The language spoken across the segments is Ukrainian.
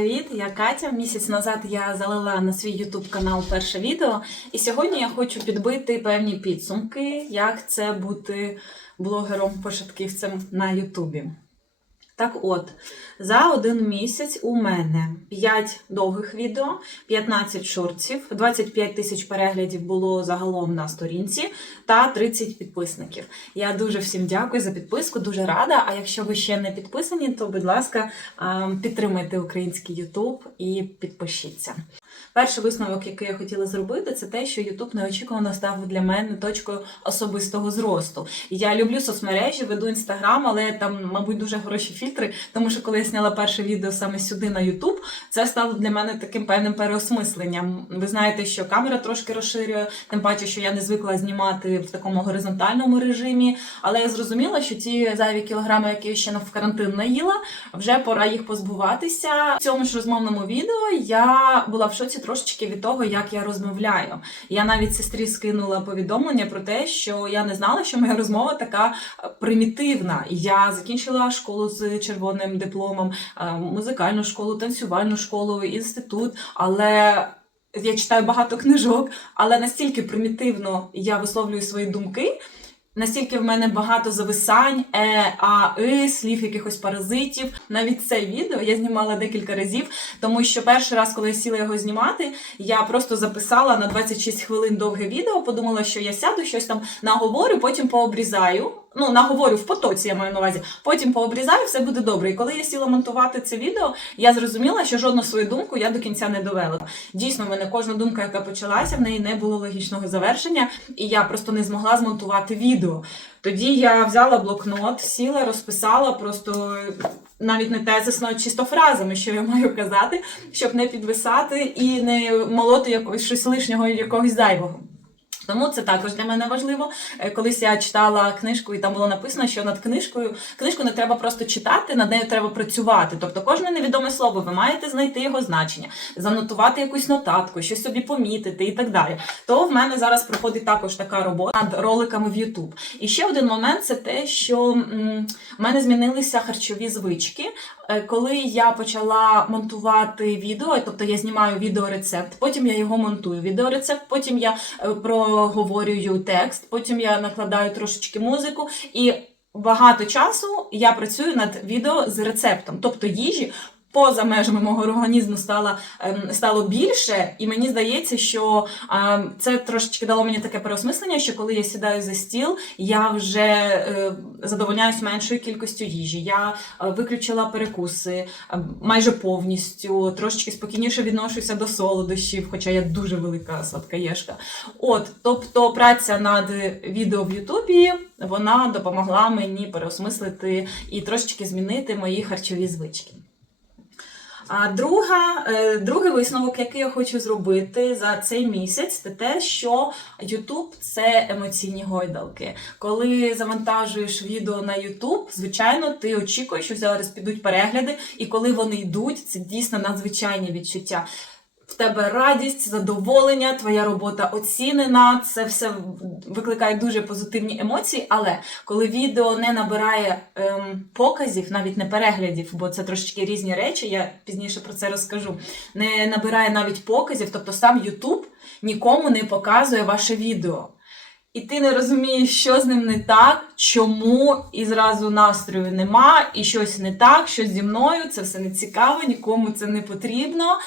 привіт! Я Катя. Місяць назад я залила на свій YouTube канал перше відео, і сьогодні я хочу підбити певні підсумки, як це бути блогером-пошатківцем на Ютубі. Так от, за один місяць у мене 5 довгих відео, 15 шортів, 25 тисяч переглядів було загалом на сторінці та 30 підписників. Я дуже всім дякую за підписку, дуже рада. А якщо ви ще не підписані, то будь ласка, підтримайте український YouTube і підпишіться. Перший висновок, який я хотіла зробити, це те, що YouTube неочікувано став для мене точкою особистого зросту. Я люблю соцмережі, веду інстаграм, але там, мабуть, дуже хороші фільтри. Тому що коли я зняла перше відео саме сюди на YouTube, це стало для мене таким певним переосмисленням. Ви знаєте, що камера трошки розширює, тим паче, що я не звикла знімати в такому горизонтальному режимі. Але я зрозуміла, що ті зайві кілограми, які я ще в карантин наїла, вже пора їх позбуватися. В цьому ж розмовному відео я була в шоці трошечки від того, як я розмовляю. Я навіть сестрі скинула повідомлення про те, що я не знала, що моя розмова така е, примітивна. Я закінчила школу з червоним дипломом, е, музикальну школу, танцювальну школу, інститут, але. Я читаю багато книжок, але настільки примітивно я висловлюю свої думки, Настільки в мене багато зависань, е, а, и, слів якихось паразитів. Навіть це відео я знімала декілька разів, тому що перший раз, коли я сіла його знімати, я просто записала на 26 хвилин довге відео, подумала, що я сяду, щось там наговорю, потім пообрізаю. Ну, наговорю в потоці, я маю на увазі. Потім пообрізаю, все буде добре. І коли я сіла монтувати це відео, я зрозуміла, що жодну свою думку я до кінця не довела. Дійсно, в мене кожна думка, яка почалася, в неї не було логічного завершення, і я просто не змогла змонтувати відео. Тоді я взяла блокнот, сіла, розписала просто. Навіть не тезисно, а чисто фразами, що я маю казати, щоб не підвисати і не молоти якогось щось лишнього якогось зайвого. Тому це також для мене важливо. Е, Колись я читала книжку, і там було написано, що над книжкою книжку не треба просто читати, над нею треба працювати. Тобто, кожне невідоме слово ви маєте знайти його значення, занотувати якусь нотатку, щось собі помітити і так далі. То в мене зараз проходить також така робота над роликами в YouTube. І ще один момент це те, що в мене змінилися харчові звички. Е, Коли я почала монтувати відео, тобто я знімаю відеорецепт, потім я його монтую. Відеорецепт, потім я е, проговорюю текст, потім я накладаю трошечки музику і. Багато часу я працюю над відео з рецептом, тобто їжі. Поза межами мого організму стало, ем, стало більше, і мені здається, що ем, це трошечки дало мені таке переосмислення, що коли я сідаю за стіл, я вже е, задовольняюсь меншою кількістю їжі. Я е, виключила перекуси е, майже повністю, трошечки спокійніше відношуся до солодощів, хоча я дуже велика сладкоєшка. От, тобто, праця над відео в Ютубі вона допомогла мені переосмислити і трошечки змінити мої харчові звички. А друга, е, другий висновок, який я хочу зробити за цей місяць, це те, що YouTube – це емоційні гойдалки. Коли завантажуєш відео на YouTube, звичайно, ти очікуєш, що зараз підуть перегляди, і коли вони йдуть, це дійсно надзвичайні відчуття. В тебе радість, задоволення, твоя робота оцінена, це все викликає дуже позитивні емоції. Але коли відео не набирає ем, показів, навіть не переглядів, бо це трошечки різні речі, я пізніше про це розкажу. Не набирає навіть показів, тобто сам YouTube нікому не показує ваше відео. І ти не розумієш, що з ним не так, чому, і зразу настрою нема, і щось не так, щось зі мною, це все не цікаво, нікому це не потрібно.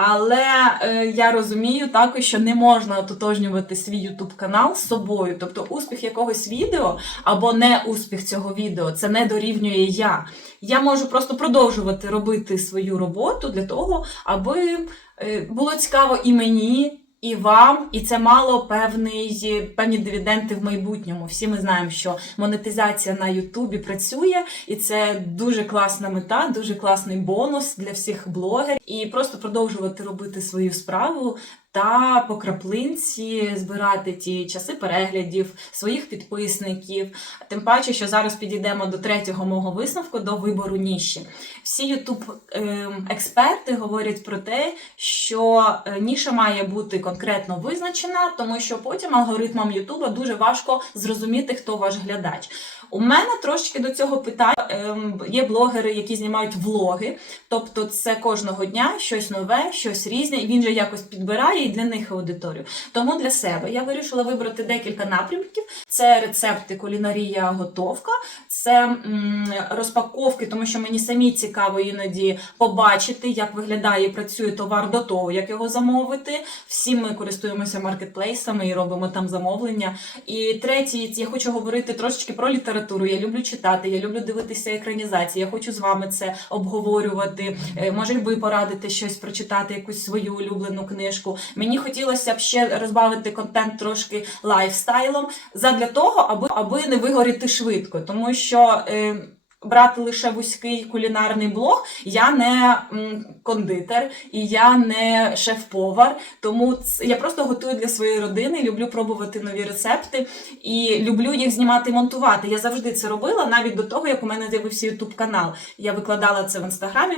Але е, я розумію також, що не можна ототожнювати свій YouTube канал з собою. Тобто успіх якогось відео або не успіх цього відео, це не дорівнює я. Я можу просто продовжувати робити свою роботу для того, аби е, було цікаво і мені. І вам, і це мало певний, певні дивіденди в майбутньому. Всі ми знаємо, що монетизація на Ютубі працює, і це дуже класна мета, дуже класний бонус для всіх блогерів. І просто продовжувати робити свою справу та по краплинці збирати ті часи переглядів своїх підписників. Тим паче, що зараз підійдемо до третього мого висновку до вибору ніші. Всі ютуб експерти говорять про те, що е, ніша має бути конкретно визначена, тому що потім алгоритмам Ютуба дуже важко зрозуміти, хто ваш глядач. У мене трошки до цього питання ем, є блогери, які знімають влоги, тобто це кожного дня щось нове, щось різне, і він же якось підбирає і для них аудиторію. Тому для себе я вирішила вибрати декілька напрямків: це рецепти, кулінарія, готовка, це м, розпаковки, тому що мені самі цікаво іноді побачити, як виглядає і працює товар до того, як його замовити. Всі ми користуємося маркетплейсами і робимо там замовлення. І третє, я хочу говорити трошечки про літературу. Я люблю читати, я люблю дивитися екранізації. Я хочу з вами це обговорювати. Е, Може, ви порадите щось прочитати, якусь свою улюблену книжку. Мені хотілося б ще розбавити контент трошки лайфстайлом, задля того, аби, аби не вигоріти швидко, тому що. Е, Брати лише вузький кулінарний блог, я не кондитер і я не шеф-повар. Тому я просто готую для своєї родини, люблю пробувати нові рецепти і люблю їх знімати і монтувати. Я завжди це робила, навіть до того, як у мене з'явився ютуб канал. Я викладала це в інстаграмі.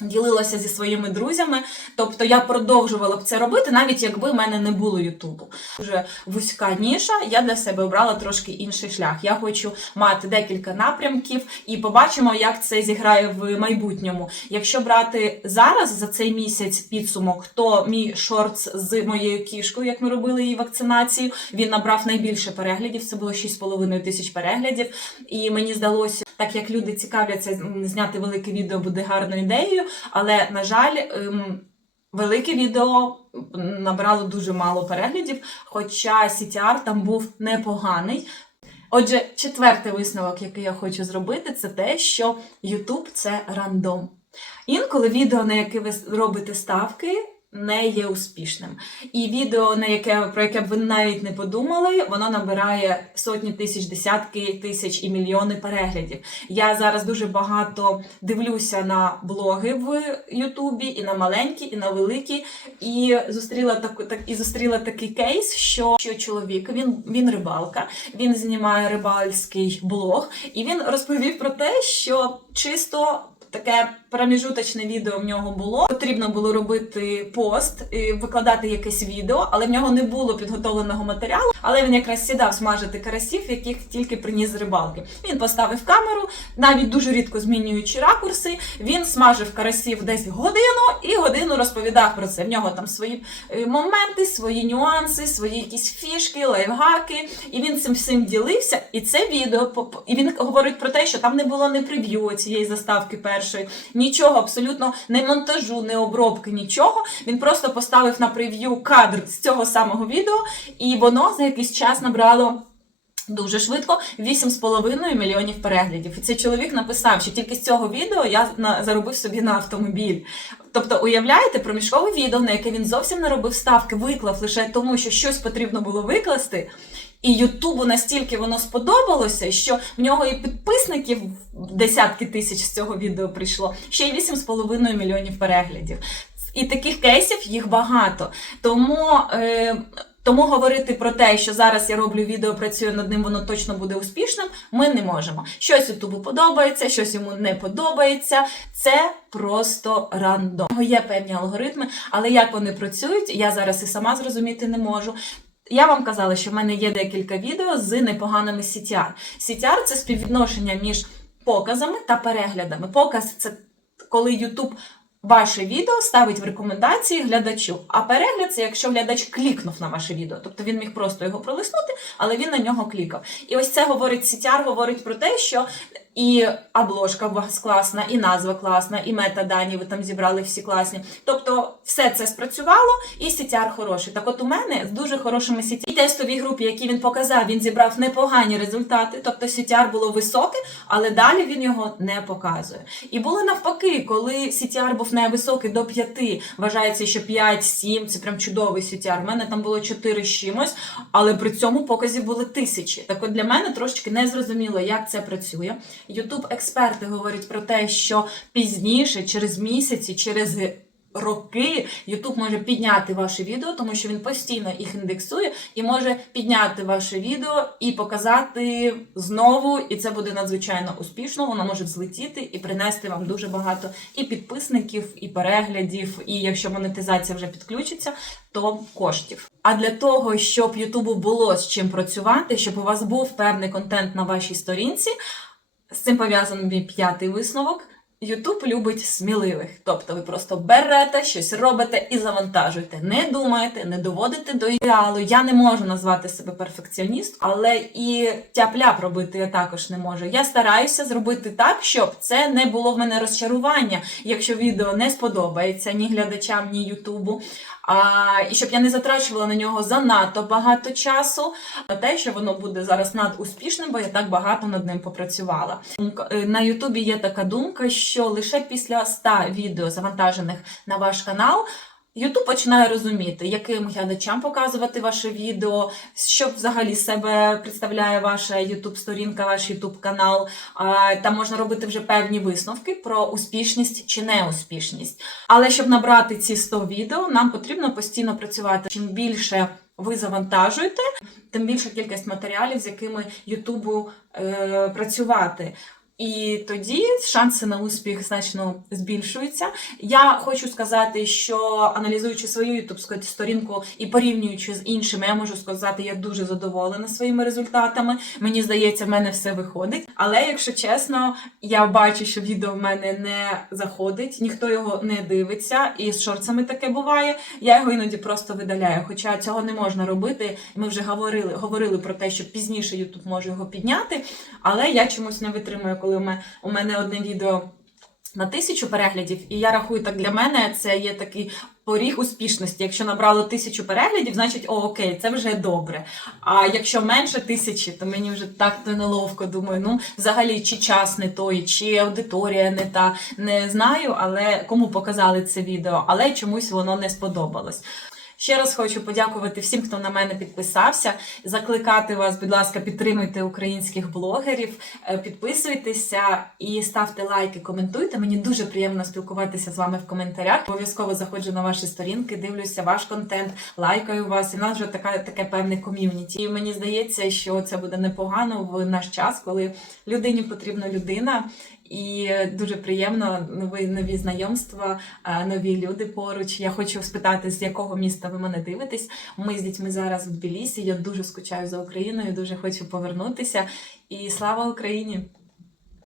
Ділилася зі своїми друзями, тобто я продовжувала б це робити, навіть якби в мене не було Ютубу. Дуже вузька ніша. Я для себе обрала трошки інший шлях. Я хочу мати декілька напрямків і побачимо, як це зіграє в майбутньому. Якщо брати зараз за цей місяць підсумок, то мій шортс з моєю кішкою, як ми робили її вакцинацію, він набрав найбільше переглядів. Це було 6,5 тисяч переглядів. І мені здалося, так як люди цікавляться, зняти велике відео буде гарною ідеєю. Але на жаль, ем, велике відео набрало дуже мало переглядів, хоча CTR там був непоганий. Отже, четвертий висновок, який я хочу зробити, це те, що YouTube – це рандом. Інколи відео, на яке ви робите ставки, не є успішним. І відео, на яке про яке б ви навіть не подумали, воно набирає сотні тисяч, десятки тисяч і мільйони переглядів. Я зараз дуже багато дивлюся на блоги в Ютубі, і на маленькі, і на великі. І зустріла таку так і зустріла такий кейс, що, що чоловік він, він рибалка, він знімає рибальський блог, і він розповів про те, що чисто. Таке проміжуточне відео в нього було. Потрібно було робити пост, і викладати якесь відео, але в нього не було підготовленого матеріалу. Але він якраз сідав смажити карасів, яких тільки приніс з рибалки. Він поставив камеру, навіть дуже рідко змінюючи ракурси. Він смажив карасів десь годину і годину розповідав про це. В нього там свої е, моменти, свої нюанси, свої якісь фішки, лайфгаки. І він цим всім ділився. І це відео і він говорить про те, що там не було не прев'ю цієї заставки першої, нічого абсолютно не монтажу, не обробки, нічого. Він просто поставив на прев'ю кадр з цього самого відео, і воно за якийсь час набрало. Дуже швидко 8,5 мільйонів переглядів. І цей чоловік написав, що тільки з цього відео я заробив собі на автомобіль. Тобто, уявляєте, проміжкове відео, на яке він зовсім не робив ставки, виклав лише тому, що щось потрібно було викласти. І Ютубу настільки воно сподобалося, що в нього і підписників десятки тисяч з цього відео прийшло, ще й 8,5 мільйонів переглядів. І таких кейсів їх багато. Тому. Е, тому говорити про те, що зараз я роблю відео, працюю над ним, воно точно буде успішним, ми не можемо. Щось Ютубу подобається, щось йому не подобається. Це просто рандом. Є певні алгоритми, але як вони працюють, я зараз і сама зрозуміти не можу. Я вам казала, що в мене є декілька відео з непоганими CTR. CTR – це співвідношення між показами та переглядами. Показ це коли YouTube ваше відео ставить в рекомендації глядачу. А перегляд це якщо глядач клікнув на ваше відео. Тобто він міг просто його пролиснути, але він на нього клікав. І ось це говорить CTR, говорить про те, що і обложка у вас класна, і назва класна, і метадані ви там зібрали всі класні. Тобто все це спрацювало, і CTR хороший. Так от у мене з дуже хорошими CTR. І тестовій групі, які він показав, він зібрав непогані результати. Тобто CTR було високе, але далі він його не показує. І було навпаки, коли CTR був невисокий до 5, вважається, що 5-7 це прям чудовий CTR. У мене там було 4 з чимось, але при цьому показів були тисячі. Так от для мене трошки не зрозуміло, як це працює. Ютуб експерти говорять про те, що пізніше, через місяці, через роки YouTube може підняти ваше відео, тому що він постійно їх індексує і може підняти ваше відео і показати знову. І це буде надзвичайно успішно. Воно може злетіти і принести вам дуже багато і підписників, і переглядів. І якщо монетизація вже підключиться, то коштів. А для того, щоб Ютубу було з чим працювати, щоб у вас був певний контент на вашій сторінці, з цим пов'язаний мій п'ятий висновок. Ютуб любить сміливих, тобто ви просто берете щось робите і завантажуєте. Не думаєте, не доводите до ідеалу. Я не можу назвати себе перфекціоністом, але і тяп-ляп робити я також не можу. Я стараюся зробити так, щоб це не було в мене розчарування, якщо відео не сподобається ні глядачам, ні Ютубу. А, і щоб я не затрачувала на нього занадто багато часу, на те, що воно буде зараз надуспішним, бо я так багато над ним попрацювала. Е, На Ютубі є така думка, що лише після 100 відео завантажених на ваш канал. Ютуб починає розуміти, яким глядачам показувати ваше відео, що взагалі себе представляє ваша Ютуб сторінка, ваш Ютуб канал. Там можна робити вже певні висновки про успішність чи неуспішність. Але щоб набрати ці 100 відео, нам потрібно постійно працювати. Чим більше ви завантажуєте, тим більша кількість матеріалів, з якими Ютубу е, працювати. І тоді шанси на успіх значно збільшуються. Я хочу сказати, що аналізуючи свою youtube сторінку і порівнюючи з іншими, я можу сказати, я дуже задоволена своїми результатами. Мені здається, в мене все виходить. Але якщо чесно, я бачу, що відео в мене не заходить, ніхто його не дивиться, і з шорцами таке буває. Я його іноді просто видаляю. Хоча цього не можна робити. Ми вже говорили, говорили про те, що пізніше YouTube може його підняти, але я чомусь не витримую, коли мене, у мене одне відео. На тисячу переглядів, і я рахую так для мене це є такий поріг успішності. Якщо набрало тисячу переглядів, значить о, окей, це вже добре. А якщо менше тисячі, то мені вже так то неловко думаю. Ну, взагалі, чи час не той, чи аудиторія не та не знаю, але кому показали це відео, але чомусь воно не сподобалось. Ще раз хочу подякувати всім, хто на мене підписався. Закликати вас, будь ласка, підтримуйте українських блогерів, е, підписуйтеся і ставте лайки, коментуйте. Мені дуже приємно спілкуватися з вами в коментарях. Обов'язково заходжу на ваші сторінки, дивлюся ваш контент, лайкаю вас. І в нас вже така таке певне ком'юніті. І мені здається, що це буде непогано в наш час, коли людині потрібна людина. І дуже приємно нові нові знайомства, е, нові люди поруч. Я хочу спитати, з якого міста ви мене дивитесь. Ми з дітьми зараз в Тбілісі. Я дуже скучаю за Україною, дуже хочу повернутися. І слава Україні!